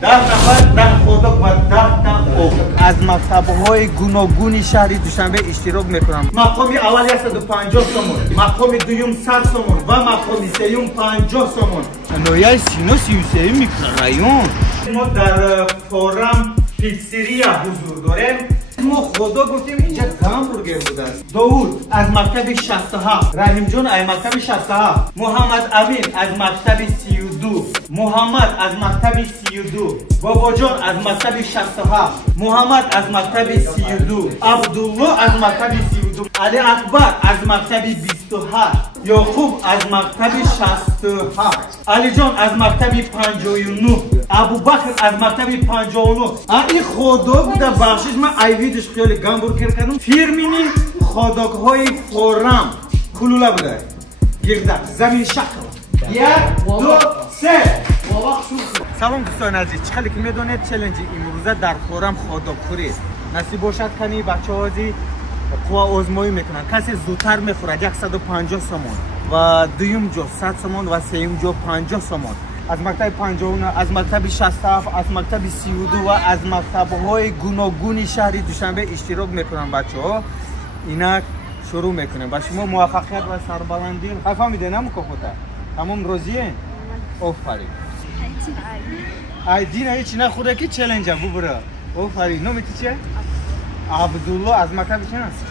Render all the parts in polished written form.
10 خودک و 10 تا اوک از مکتب‌های گوناگون شهر دوشنبه اشتراک میکنم. مقام اول 150 سومون، مقام دوم 100 سومون و مقام سوم 50 سومون. نویای سینو 33 میکرایون. ما در فورم پیتزریا حضور داریم. ما خدا گفتیم اینجا گامبورگر بوده است. داوود از مکتب 67، رحیم جان از مکتب 67، محمد امین از مکتب 32، محمد از مکتب 32، بابا جان از مکتب 67، محمد از مکتب 32، عبدالله از مکتب 32، علی اکبر از مکتب 28، یعقوب از مکتب 67، علی جان از مکتب 59، ابوبکر از مکتب 59. این خدا بوده بخشش. من ایویدش خیلی گامبورگر کردم. فیرمینی خودک های فورم کلوله بوده. یک دست زمین شکل 1 2 3. سلام دوستان عزیز، چخلی که میدونید چلنج امروزه در فورم خودک خوری نصیب باشد کنی بچه هازی قوا آزمایی میکنن. کسی زودتر میخورد 150 سومون و دوم جو 100 سومون و سوم جو 50 سومون. از مکتب 59، از مکتب 67، از مکتب 32 و از مکتب‌های گوناگون شهر دوشنبه اشتراک میکنن بچه ها. اینا شروع میکنن. با شما موفقیت و سربلندی. فهمیدین هم که خودت تمام راضیه؟ آفرین. ایدین هیچ نخوره که چالش هم ببره. آفرین. نام چیه؟ عبدالله از مکتب چند است؟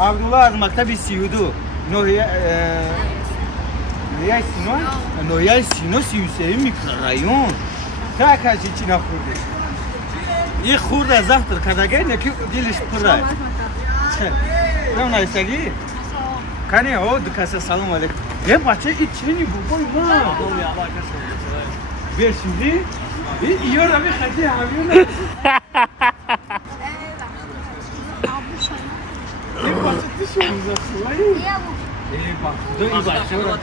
عبدالله از مکتب 32. نویای سینو 33 میکرایون. تا کسی چی نخورده؟ یه خورده زهتر کردگه نکی دلش پره. نام نایستگی؟ کنی او دو کسی سلام علیکم. یه بچه ای چینی بگوی ما. بیشیدی؟ ایو رو میخدی همیونه. یه بچه تیشو میزخوایی؟ دو ای بچه رو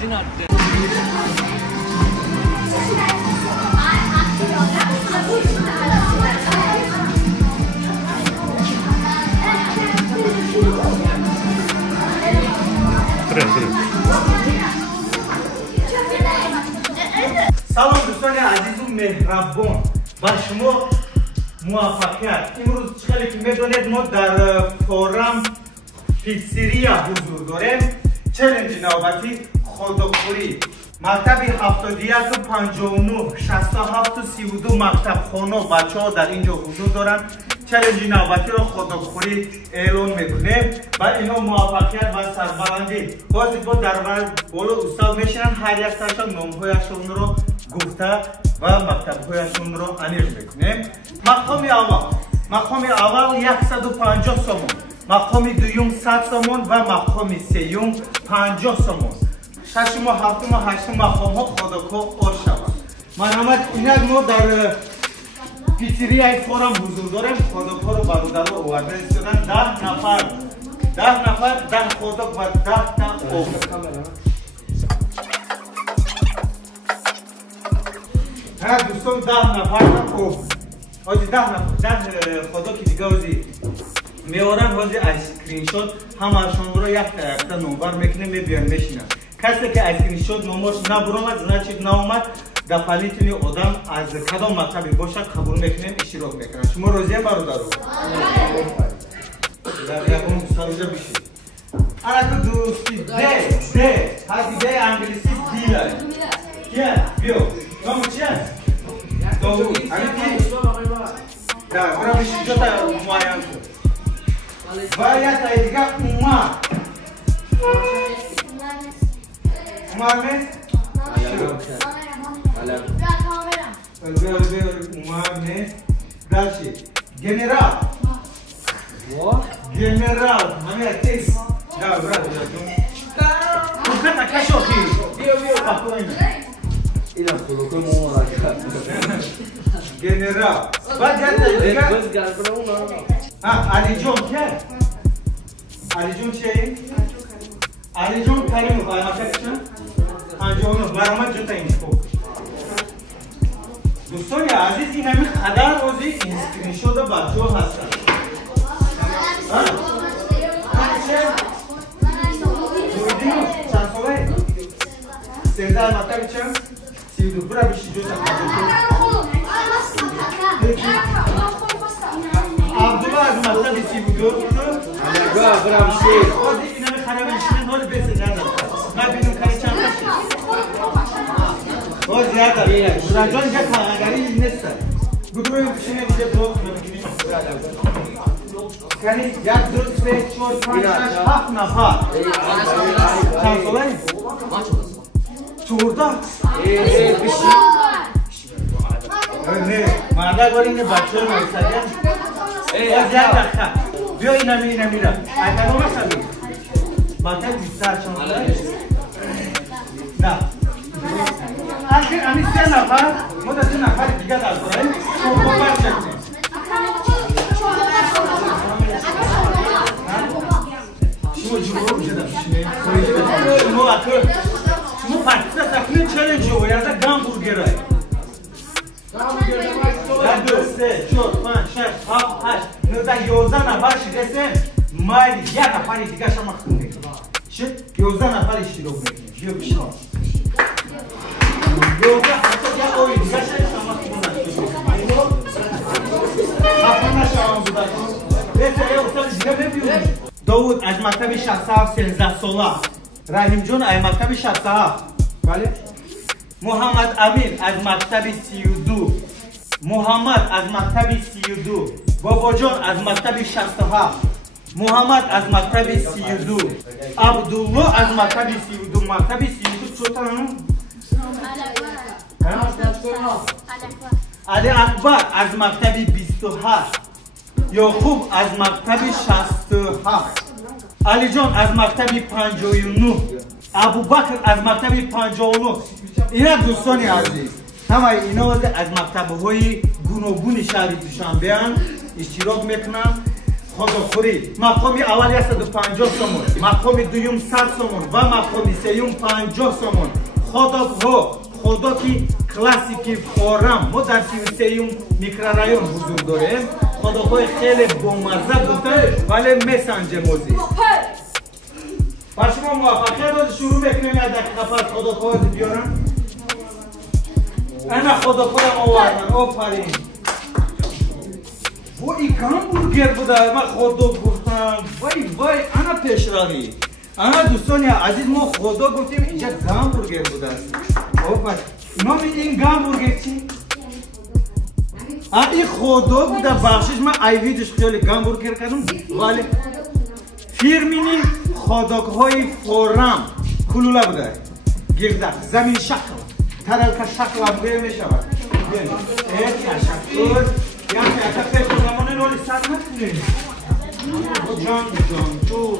سلام دوستان عزیز و مهربان، با شما موفقیت. امروز چخلی که میدونید ما در فورم پیتزریا حضور داریم. چالش نوبتی خودک خوری مکتب 71 و 59 67 و 32 مکتب خانه بچه ها در اینجا حضور دارن. چالش نوبتی رو خودک خوری اعلان میکنیم و اینا موفقیت و سربلندی. بازی با در بالا استاد میشنن. هر یک تاشون نامهایشون رو گفته و مکتبهایشون رو انیق میکنیم. مقام اول 150 سومون، مقام دوم 100 سومون و مقام سوم 50 سومون. ششم و هفتم و هشتم مقام ها خودک ها آشود. مرحمت اینک ما در پیتزریای فورم حضور داریم. خودک ها رو برادر رو آورده شدن. 10 نفر 10 خودک و 10 تا اوک. دوستان 10 نفر اوک. آجی 10 خودک دیگه آجی میارن هازی اسکرین شات همشون رو یک تا نمبر میکنه میبیان میشینن. کسی که اسکرین شات نمبرش نبرامد значит نامد دفعیتونی آدم از کدام مکتبی باشد قبول میکنیم اشتراک میکنن. شما راضیه برادرو؟ در یکم سالجا بشید. انا تو دوستی ده هادی ده انگلیسی دیلای کیا بیو نام چیه؟ داوود در برای بشید جتا مایان کن و یک تایی دیگه عمر نیست؟ عمر نیست؟ دلشی گنرال همه تیس برای ممکن نکشو خیلی بیو اینا خلوکه مورا گنرال بعد یک تایی دیگه علی جون که؟ علی جون چیه؟ علی جون کریم رو باید مکتبشن؟ 59 برامد جتا این شکو. دوستان عزیز این همین خدر روزی اینسکرین شده بچه ها هستن. چند ساله؟ 13 مکتب چند؟ 32 برای بشی جتا سی بودو گاه برام شیر آدی اینا می خراب ایشونه نولی بسید ندارم من بینم کاری چند باشید باز زیاد دارم برانجان اینجا کانگری نیست بگو بگم پیشینه دیگه دو کنی یک دو سه چهار پنج شش هفت نفر چند ساله؟ چهارده نه مرده باری اینه بچه رو میستدیم باز یک دقیقه بیا اینه میرم ایتر رو نشدیم بطر بیستر چند ساله؟ نه امی سه نفر ما در سه نفر دیگه در داریم شما برچکنیم شما جلو بجده بشینیم شما پرتیسه تکنیم چلنج رو یازده گامبورگرای دو سه چهار پنج شش هفت هشت نوزده یازده نفر شدستیم مایلی یک نفر دیگه شما خونده شد یازده نفر اشتراک میکنیم بیا بشین یازده حتی یک آوی دیگه شما خونده خفنه شما بوده بهتره اصلا دیگه ببیونیم داود از مکتب 67 13 ساله رحیم جون از مکتب 67 بله محمد امین از مکتب 32 محمد از مکتب 32 بابا جان از مکتب 67 محمد از مکتب 32 عبدالله از مکتب 32 مکتب 32 چطور هم؟ علی اکبر از مکتب 28 یعقوب از مکتب 67 علی جان از مکتب 59 ابوبکر از مکتب 59 اینا دوستانی عزیز همه اینا از مکتب‌های گوناگون شهر دوشنبه اشتراک میکنن خداخوری مقام اولی 150 تومان مقام دوم 100 تومان و مقام سوم 50 تومان خوداکی کلاسیکی فورم ما در 33 میکرورایون حضور داریم خوداکوی خیلی بامزه بوده ولی میسنجه موزی بر شما موفقیت رو شروع میکنیم از دقیقه پس خوداکوی بیارم انا خوداکوی آوردن آفرین وای گامبورگر بوده من خدا گفتم وای انا پیشروی انا دوستانی عزیز ما خدا گفتیم اینجا گامبورگر بوده است نام این گامبورگر چی؟ این خدا بوده بخشش من ایویدش خیلی گامبورگر کردم ولی فیرمینی خداکهای فورم کلوله بوده گردک زمین شکل ترلکه شکل هم گویه می شود تشکر یعنی اتا پیش زمانه رولی سر نکنیم جان تو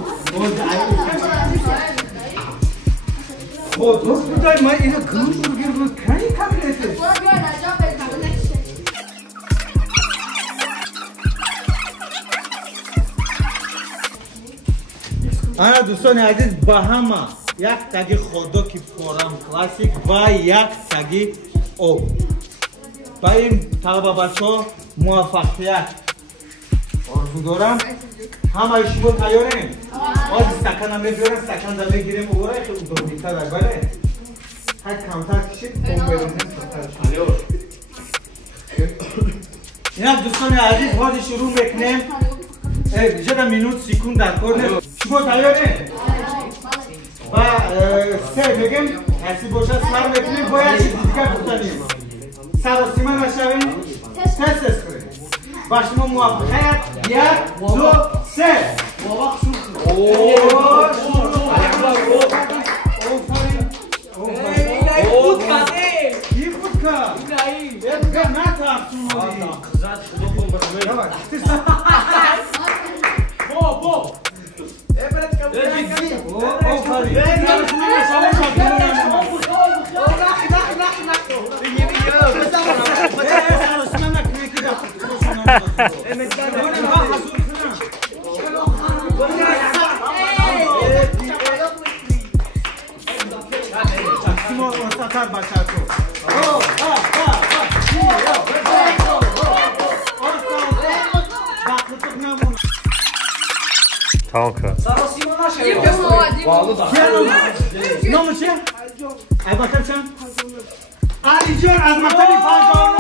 خود بودای ما اینو گامبورگر بود کنی کمیلیته انا دوستان عزیز با همه یک تگی خوداکی فورم کلاسیک و یک تگی او با این طلبه بچه ها موفقیت آرزو دارم همه شما تیارین آز سکن هم میبیارن سکن هم میگیریم و برای خیلی دومیتر در بله های کمتر کشید اون بیرونیم اینا دوستان عزیز حالی شروع میکنیم جدا مینوت سیکون در کار شما تیارین و سه بگیم حسی باشه سر میکنیم باید چیزی دیگر بکنیم سر و سیمه نشویم تست کنیم با شما موفقیت یک دو سه Talka. نام چیه؟ ای بکر چند؟ علی جان از مکتب 59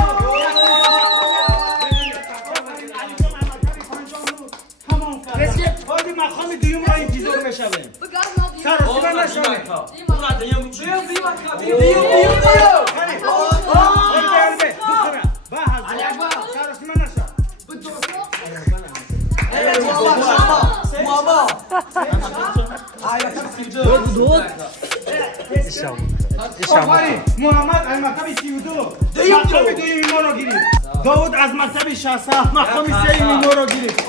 تمام نشویم. سرسیمه نشویم. محمد از مکتب 32 مقام دویمی ما رو گرفت. داود از مکتب 67 مقام سومی ما رو گرفت.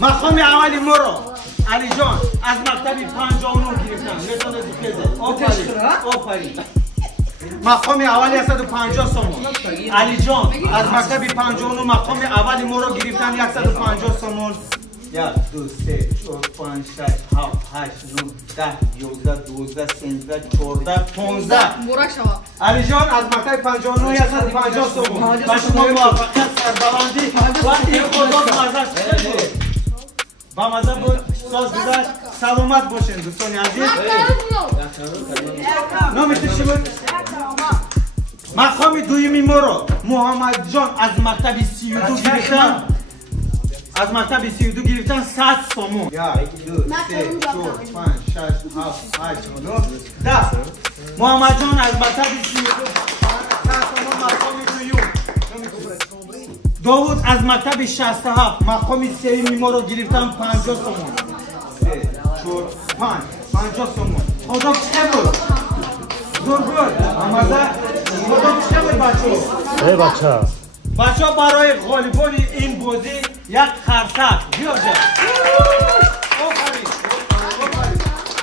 مقام اولی ما رو علی جان از مکتب 59 گرفتن. نشان آفرین. مقام اولی 150 سومون. علی جان از مکتب 59 مقام اولی ما رو گرفتن 150 سومون. 1 2 3 4 5 6 7 8 9 10 11 12 13 14 15 علی جان از مکتب 59 150 سومون. با شما موفقیت سربلندی و این خدا مزه شد. با مزه بود ساز گذشت. سلامت باشین دوستان عزیز. نامتون چی بود؟ مقام دویمی ما رو محمد جان از مکتب 32 گرفتن. از مکتب 32 گرفتن 100 سومون. 1 2 3 4 5 6 7 8 9 10 محمد جان از مکتب 32 100 سومون مقام دویم. داود از مکتب 67 مقام سومی ما رو گرفتن 50 سومون. 3 4 5 50 سومون. خدا چه بود؟ زور بود. آماده؟ خدا چه بود بچه؟ بچه برای غالبان این بازی یک خرسک بیار جا. آفرین.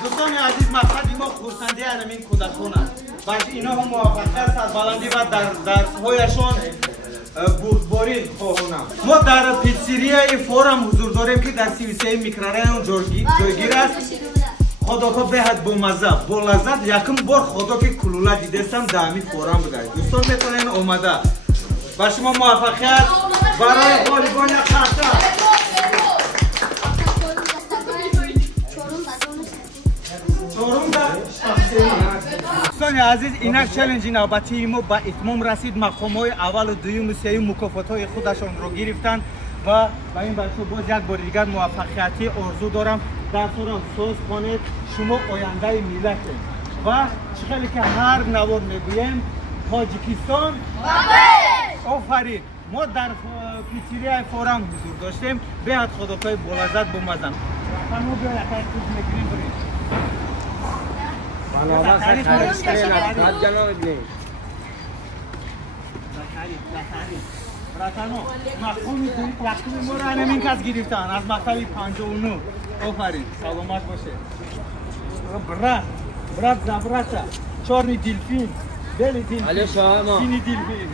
دوستان عزیز مقصد ما خورسندی همین کودکان است. باید اینا هم موفقیت سربلندی و در درس‌هایشان بردباری خواهند. ما در پیتزریا این فورم حضور داریم که در 33 میکرورایون جایگیر است. خدا که بهت با مزه با لذت یکم بار خدا که کلوله دیدستم در همین فورم بگرد. دوستان میتونین اومده. با شما موفقیت برای غالبان یک خرسک. دوستان عزیز اینک چالش نوبتی ما به اتمام رسید. مقام‌های اول و دوم و سوم مکافات‌های خودشان را گرفتند و با این بچه‌ها باز یک بار دیگر موفقیتی آرزو دارم. درس‌ها را ساز کنید. شما آینده ملتید و چخیلی که هر نوار میگویم تاجیکستان آفرین. ما در پیتزریا فورم حضور داشتیم. بهت خداکای بلازت بمزن. خانم بیا یک چیز میگیریم بریم. والا خیلی خیلی جناب ابن. براتانو مقام دویی وقتی ما را همین کس گرفتن از مکتب 59. آفرین. سلامت باشه. برات زبرتا چورنی دلفین دلی دلفین علی شاه ما سینی دلفین.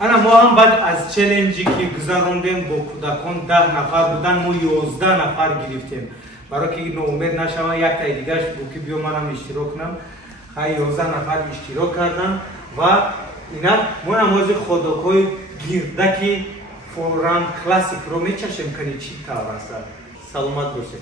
انا ما هم بعد از چالنجی که گذراندیم با کودکان 10 نفر بودن ما 11 نفر گرفتیم. برای که ناامید نشوم یک تا دیگه‌اش که بیا منم اشتراک کنم. 11 نفر اشتراک کردن و اینا ما نماز خداکای گردکی فورم کلاسیک رو میچشیم کنی چی تا است. سلامت باشه.